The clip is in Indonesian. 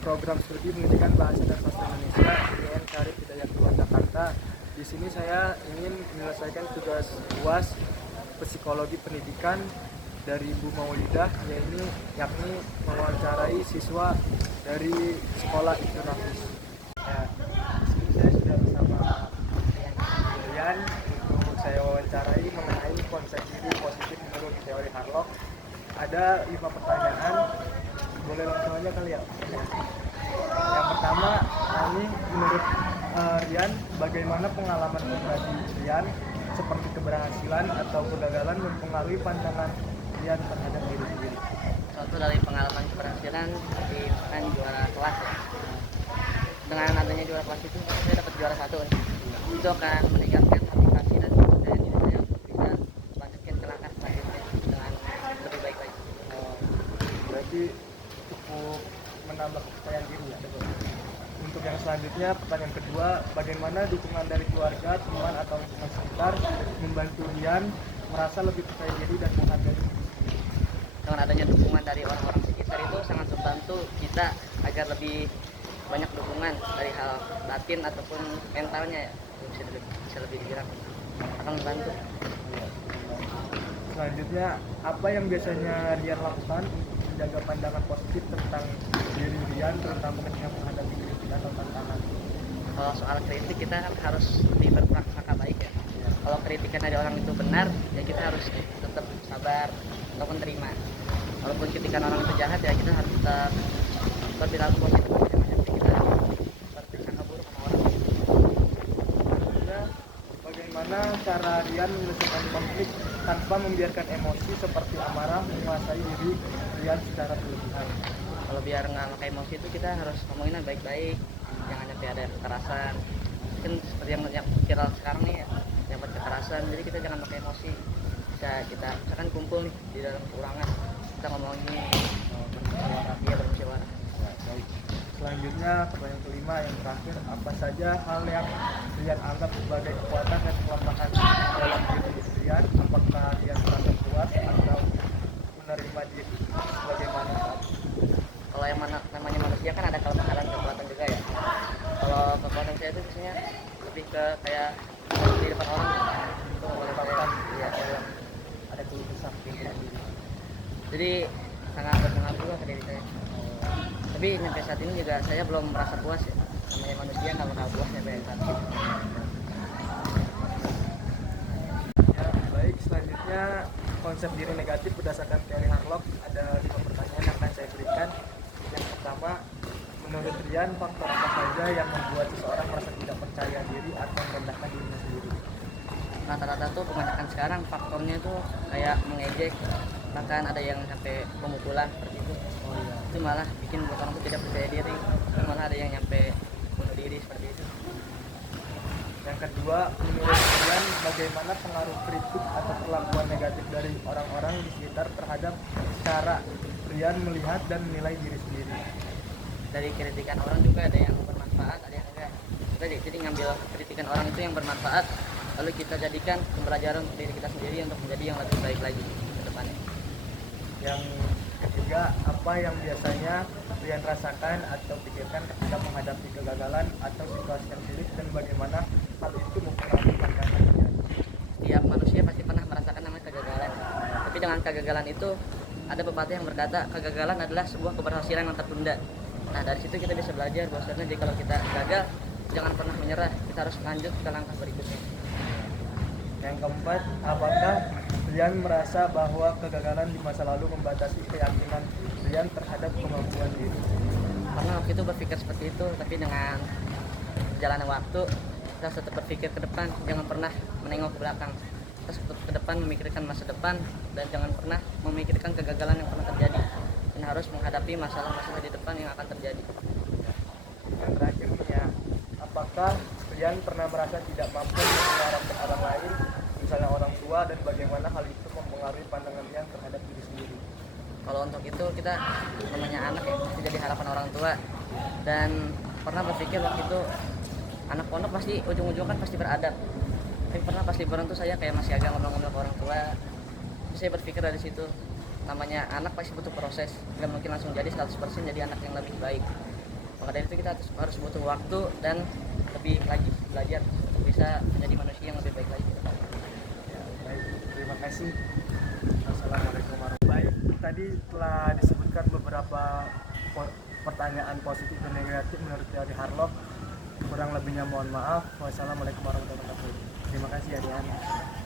program studi pendidikan bahasa dan sastra Indonesia UIN Syarif Hidayatullah Jakarta. Di sini saya ingin menyelesaikan tugas UAS psikologi pendidikan dari Bu Maulidah, yakni mewawancarai siswa dari sekolah Ibnu Nafis. Ya, di sini saya sudah bersama Rian untuk saya wawancarai mengenai konsep diri positif menurut teori Harlock. Ada 5 pertanyaan, boleh langsung aja kali ya. Yang pertama, ini menurut Rian, bagaimana pengalaman pribadi Rian seperti keberhasilan atau kegagalan mempengaruhi pandangan Rian terhadap diri sendiri? Suatu dari pengalaman keberhasilan seperti misalkan juara kelas ya. Dengan adanya juara kelas itu saya dapat juara 1 ya. Itu akan meningkatkan motivasi dan kepercayaan diri saya untuk bisa lanjutkan ke langkah selanjutnya dengan lebih baik lagi. Berarti cukup menambah kepercayaan diri ya. Untuk yang selanjutnya, pertanyaan kedua, bagaimana dukungan dari keluarga, teman atau lingkungan sekitar membantu Rian merasa lebih percaya diri dan menghargai diri sendiri? Dengan adanya dukungan dari orang-orang sekitar itu sangat membantu kita agar lebih banyak dukungan dari hal batin ataupun mentalnya ya, bisa lebih dibilang akan membantu. Selanjutnya, apa yang biasanya Rian lakukan untuk menjaga pandangan positif tentang diri Rian, terutama ketika menghadapi kritik atau tantangan? Kalau soal kritik kita harus lebih berprasangka baik ya. Kalau kritikan dari orang itu benar, ya kita harus tetap sabar ataupun terima. Walaupun kritikan orang itu jahat, ya kita harus tetap berperilaku positif. Kita berprasangka buruk sama orang. Selanjutnya, bagaimana cara Rian menyelesaikan konflik tanpa membiarkan emosi seperti amarah menguasai diri Rian secara berlebihan? Kalau biar nggak pakai emosi itu kita harus ngomonginnya baik-baik, jangan sampai ada kekerasan. Kan seperti yang viral sekarang nih ya, yang buat kekerasan. Jadi kita jangan pakai emosi. Bisa kita misalkan kumpul nih di dalam ruangan, kita ngomongin bermusyawarah. Ya, baik. Selanjutnya, pertanyaan kelima yang terakhir, apa saja hal yang Rian anggap sebagai kekuatan dan kelemahan dalam diri Rian? Apakah Rian merasa puas atau menerima diri sebagaimana saat ini? Kalau yang namanya manusia kan ada kelemahan dan kekuatan juga ya. Kalau kekuatan saya itu biasanya lebih ke kayak di depan orang itu Merupakan ya, yang ada keluh kesah di diri. jadi sangat berpengaruh juga ke diri saya. Tapi sampai saat ini juga saya belum merasa puas ya. Namanya manusia nggak bakal puas sampai saat ini. Ya, baik. Selanjutnya, konsep diri negatif berdasarkan teori Harlock. Ada 5 pertanyaan yang akan saya berikan. Yang pertama, menurut Rian, faktor apa saja yang membuat seseorang merasa tidak percaya diri atau merendahkan dirinya sendiri? Rata-rata tuh kebanyakan sekarang faktornya tuh kayak mengejek, bahkan ada yang sampai pemukulan seperti itu. Oh iya. Itu malah bikin buat orang tuh tidak percaya diri, dan malah ada yang nyampe bunuh diri seperti itu. Yang kedua, menurut Rian, bagaimana pengaruh kritik atau perlakuan negatif dari orang-orang di sekitar terhadap cara Rian melihat dan menilai diri sendiri? Dari kritikan orang juga ada yang bermanfaat, ada yang enggak. Kita jadi ngambil kritikan orang itu yang bermanfaat, lalu kita jadikan pembelajaran untuk diri kita sendiri untuk menjadi yang lebih baik lagi ke depannya. Yang ketiga, apa yang biasanya Rian rasakan atau pikirkan ketika menghadapi kegagalan atau situasi yang sulit, dan bagaimana hal itu mempengaruhi pandangan Rian? Setiap manusia pasti pernah merasakan namanya kegagalan. Tapi dengan kegagalan itu ada pepatah yang berkata kegagalan adalah sebuah keberhasilan yang tertunda. Nah dari situ kita bisa belajar bahwasanya jadi kalau kita gagal jangan pernah menyerah, kita harus lanjut ke langkah berikutnya. Yang keempat, apakah Rian merasa bahwa kegagalan di masa lalu membatasi keyakinan Rian terhadap kemampuan diri? Karena waktu itu berpikir seperti itu, tapi dengan jalannya waktu kita tetap berpikir ke depan, jangan pernah menengok ke belakang. Kita tetap ke depan memikirkan masa depan dan jangan pernah memikirkan kegagalan yang pernah terjadi. Dan harus menghadapi masalah-masalah di depan yang akan terjadi. Yang terakhir, ya, apakah Rian pernah merasa tidak mampu mengharapkan orang lain, misalnya orang tua, dan bagaimana hal itu mempengaruhi pandangan Rian terhadap diri sendiri? Kalau untuk itu kita namanya anak ya pasti jadi harapan orang tua, dan pernah berpikir waktu itu anak pondok pasti ujung-ujung kan pasti beradab, tapi pernah pas liburan tuh saya kayak masih agak ngomong-ngomong ke orang tua. Terus saya berpikir dari situ, namanya anak pasti butuh proses, nggak mungkin langsung jadi 100% jadi anak yang lebih baik. Maka dari itu kita harus butuh waktu dan lebih lagi belajar untuk bisa menjadi manusia yang lebih baik lagi ke depan. Ya, baik, terima kasih. Assalamualaikum warahmatullahi wabarakatuh. Tadi telah disebutkan beberapa pertanyaan positif dan negatif menurut dari Harlock. Kurang lebihnya mohon maaf. Wassalamualaikum warahmatullahi wabarakatuh. Terima kasih Adian.